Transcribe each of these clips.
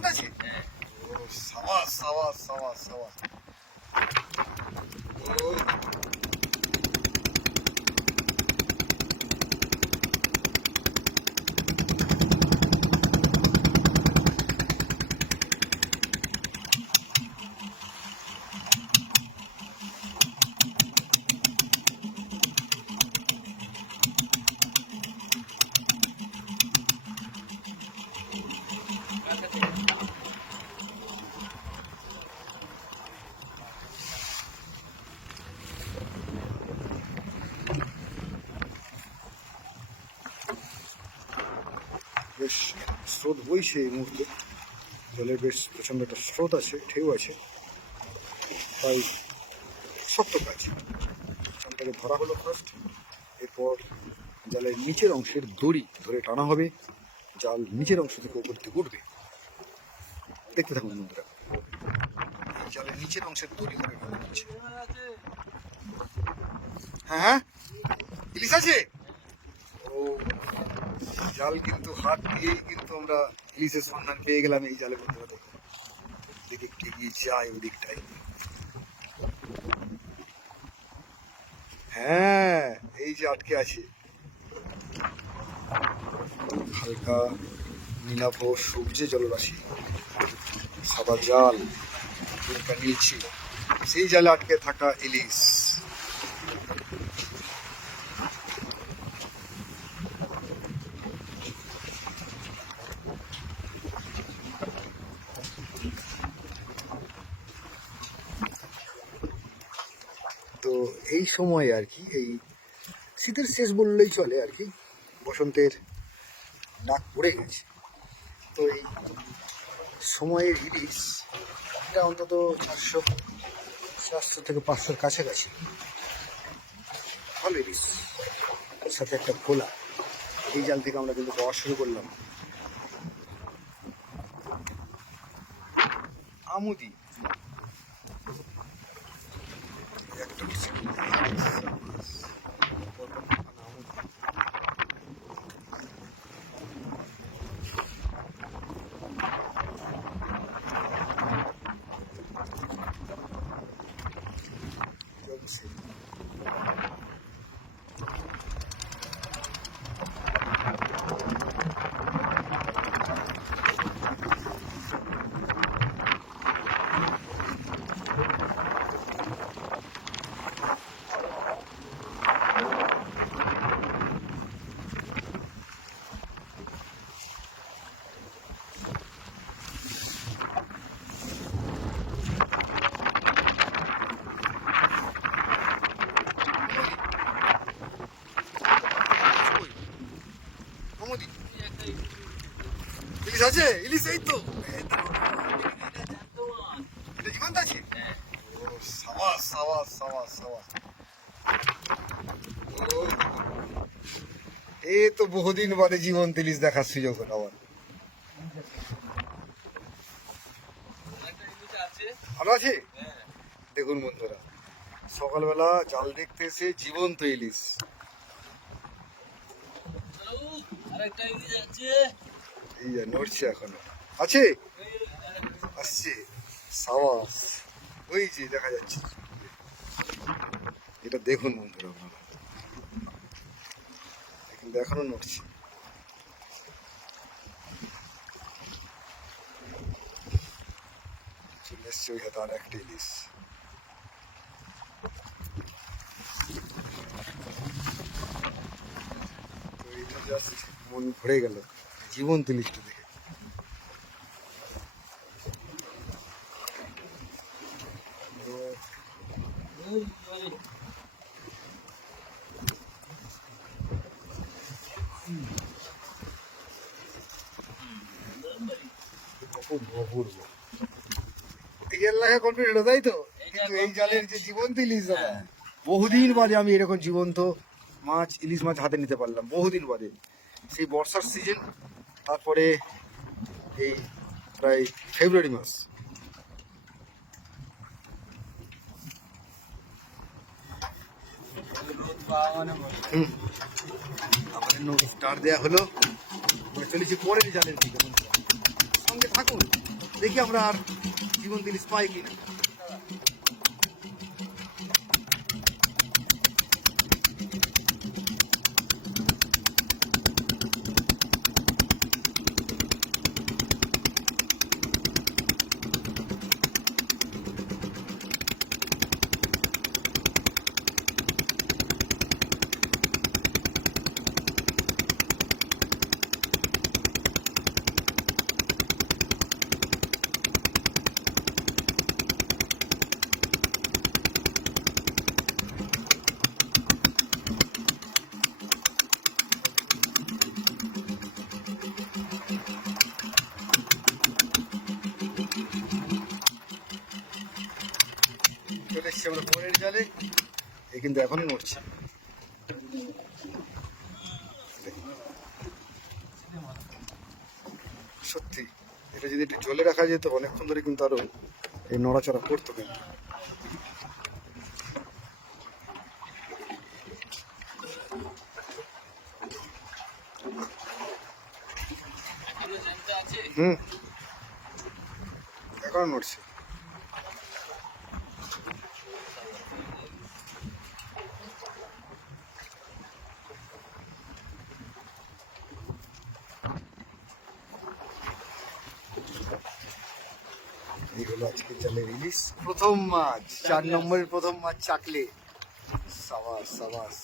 জীবন্ত আছে? ও সাবাস সাবাস সাবাস সাবাস। বেশ স্রোত বইছে এই মুহূর্তে, জলের বেশ প্রচণ্ড একটা স্রোত আছে, ঢেউ আছে, তাই শক্ত কাজ। জালটাকে ধরা হলো ফার্স্ট, এরপর জালের নিচের অংশের দড়ি ধরে টানা হবে, জাল নিচের অংশ থেকে উপর দিকে উঠবে। দেখতে থাকুন বন্ধুরা, জালের নিচের অংশের দড়ি ধরে টানা হচ্ছে। হ্যাঁ হ্যাঁ, ইলিশ আছে? ও, জাল কিন্তু হাত দিয়েই কিন্তু আমরা ইলিশের সন্ধান পেয়ে গেলাম এই জালে। বন্ধুরা দেখুন, দিকে এগিয়ে যায় ওদিকটাই। হ্যাঁ, এই যে আটকে আছে, হালকা নীলাভ সবুজে জলরাশি, সাদা জাল নিয়েছি, সেই জালে আটকে থাকা ইলিশ। তো এই সময় আর কি, এই শীতের শেষ বললেই চলে আর কি, বসন্তের ডাক পড়ে গেছে। তো এই সময়ের ইলিশ এটা অন্তত 400 থেকে 500-র কাছাকাছি। ভালো ইলিশ, এর সাথে একটা খোলা, এই জাল থেকে আমরা কিন্তু পাওয়া শুরু করলাম। আমুদি একটা ইলিশ আছে? ইলিশ এই তো, এটা জীবন্ত আছে? ও সাবাস সাবাস সাবাস সাবাস। এ তো বহুদিন বাদে জীবন্ত ইলিশ দেখার সুযোগ হলো আমার। ভালো আছে? দেখুন বন্ধুরা, সকালবেলা জাল দেখতে এসে জীবন্ত ইলিশ। এই যে নড়ছে এখনো, আছে, আসছে, সাবাস, ওই যে দেখা যাচ্ছে। এটা দেখুন বন্ধুরা, আপনারা কিন্তু এখনো নড়ছে। চলে এসছে ওই হাতে আর একটা ইলিশ। তো এটা জাস্ট মন ভরে গেল জীবন্ত ইলিশটা দেখে। অপূর্ব, এই এলাকা কমপ্লিট হলো তাই তো, কিন্তু এই জালের যে জীবন্ত ইলিশ দাদা, বহুদিন বাদে আমি এরকম জীবন্ত মাছ, ইলিশ মাছ হাতে নিতে পারলাম, বহুদিন বাদে। সেই বর্ষার সিজন, তারপরে এই প্রায় ফেব্রুয়ারি মাস। আমাদের নৌকো স্টার্ট দেওয়া হলো, চলেছি পরের জালের দিকে, সঙ্গে থাকুন। দেখি আমরা আর জীবন্ত ইলিশ পাই কিনা। চলে এসছি আমরা পরের জালে, এ কিন্তু এখনই নড়ছে। সত্যি এটা যদি একটু জলে রাখা যেত অনেকক্ষণ ধরে কিন্তু আরো এই নড়াচড়া করতো কিন্তু। হুম, এখনো নড়ছে। এই হলো আজকে জালের ইলিশ, প্রথম মাছ, 4 নম্বরের প্রথম মাছ চাকলে। সাবাস সাবাস।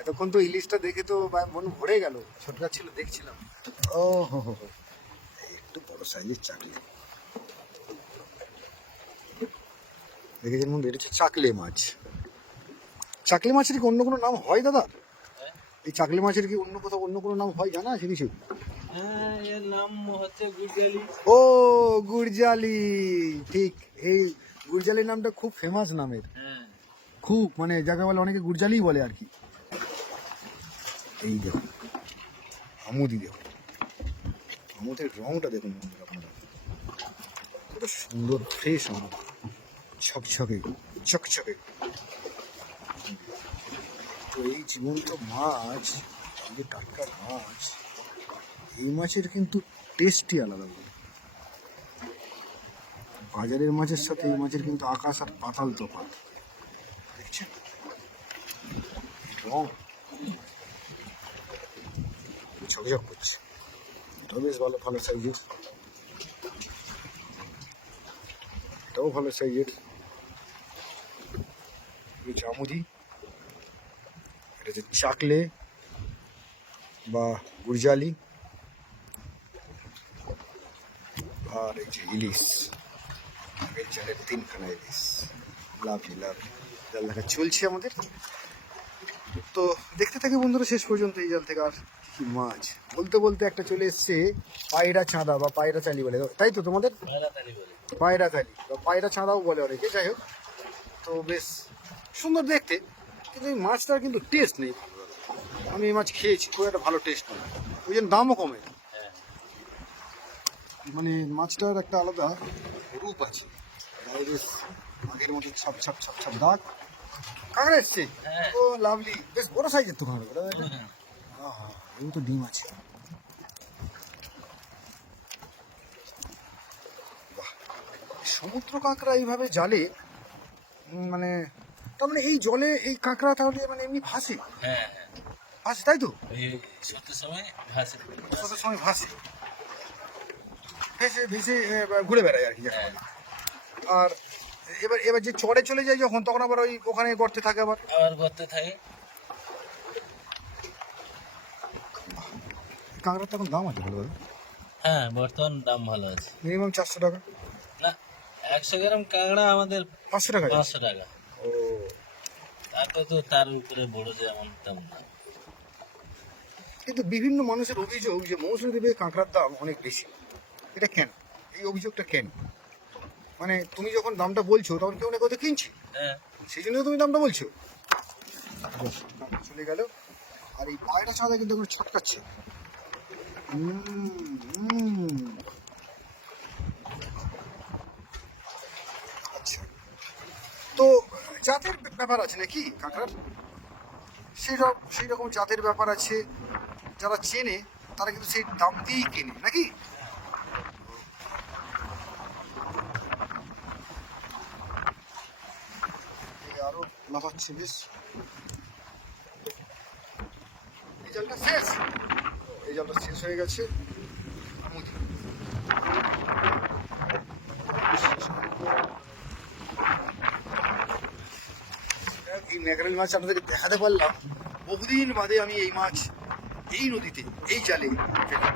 এতক্ষণ তো ইলিশটা দেখে তো মন ভরে গেল, ছোটটা ছিল দেখছিলাম। ও হো হো, একটু বড় সাইজের চাকলে দেখেছেন বন্ধু, এটা হচ্ছে চাকলে মাছ। চাকলে মাছের কি অন্য কোনো নাম হয় দাদা? এই চাকলে মাছের কি অন্য কোথাও অন্য কোনো নাম হয়, জানা আছে কিছু? এর নাম হচ্ছে গুড়জালি। ও গুড়জালি, ঠিক। এই গুড়জালির নামটা খুব ফেমাস নামের, খুব মানে যাকে বলে অনেকে গুড়জালি বলে আর কি। এই দেখুন আমুদি, দেখুন আমুদের রংটা দেখুন বন্ধুরা আপনারা, কত সুন্দর ফ্রেশ আমুদ, ছকছকে চকচকে। তো এই জীবন্ত মাছ, এই যে টাটকা মাছ, এই মাছের কিন্তু টেস্টই আলাদা। বাজারের মাছের সাথে এই মাছের কিন্তু আকাশ আর পাতাল তফাৎ, দেখছেন রং ঝকঝক করছে। এটাও বেশ ভালো ভালো সাইজের, এটাও ভালো সাইজের। এই জামুদি, এটা হচ্ছে চাকলে বা গুড়জালি, আর এই যে ইলিশ, এই জালের 3খানা ইলিশ। লাভলি লাভলি, জাল দেখা চলছে আমাদের। তো দেখতে থাকি বন্ধুরা শেষ পর্যন্ত এই জাল থেকে আর কি মাছ। বলতে বলতে একটা চলে এসছে পায়রা চাঁদা বা পায়রা চালি বলে, তাই তো তোমাদের? পায়রা চালি বা পায়রা চাঁদাও বলে অনেকে, যাই হোক। তো বেশ সুন্দর দেখতে, কিন্তু এই মাছটার কিন্তু টেস্ট নেই। আমি এই মাছ খেয়েছি, খুব একটা ভালো টেস্ট নেই, ওই জন্য দামও কমে। মানে মাছটার একটা আলাদা রূপ আছে, বেশ আগের মতো ছাপ ছাপ ছাপ ছাপ দাগ। কাঁকড়া এসছে, ও লাভলি, বেশ বড় সাইজের তো কাঁকড়া। হ্যাঁ, এই তো ডিম আছে। সমুদ্র কাঁকড়া এইভাবে জালে, মানে তার মানে এই জলে এই কাঁকড়া তাহলে মানে এমনি ভাসে? ভাসে, তাই তো? শীতের সময় ভাসে, শীতের সময় ভাসে, ভেসে ভেসে ঘুরে বেড়ায় আর কি। আর এবার এবার যে চড়ে চলে যায় যখন, তখন আবার ওই ওখানে গর্তে থাকে, আবার গর্তে থাকে। কাঁকড়ার তখন দাম আছে ভালো? হ্যাঁ, বর্তমান দাম ভালো আছে, মিনিমাম 400 টাকা। না, 100 গ্রাম কাঁকড়া আমাদের 500 টাকা। 500 টাকা। ও, তারপরে তো তার উপরে বড় যেমন তেমন দাম। কিন্তু বিভিন্ন মানুষের অভিযোগ যে মৌসুমী দ্বীপে কাঁকড়ার দাম অনেক বেশি। এটা কেন? এই অভিযোগটা কেন? মানে তুমি যখন দামটা বলছো তখন কেউ না কেউ তো কিনছি, সেই জন্য তুমি দামটা বলছো। চলে গেল। আর এই পায়রা চাঁদা কিন্তু এখন ছটকাচ্ছে। আচ্ছা, তো জাতের ব্যাপার আছে নাকি কাঁকড়ার? সেই রকম জাতের ব্যাপার আছে, যারা চেনে তারা কিন্তু সেই দাম দিয়েই কেনে নাকি? লাফাচ্ছে বেশ। এই জালটা শেষ, এই জালটা শেষ হয়ে গেছে। এই ম্যাকরেল মাছ আপনাদেরকে দেখাতে পারলাম, বহুদিন বাদে আমি এই মাছ এই নদীতে এই জালে পেলাম।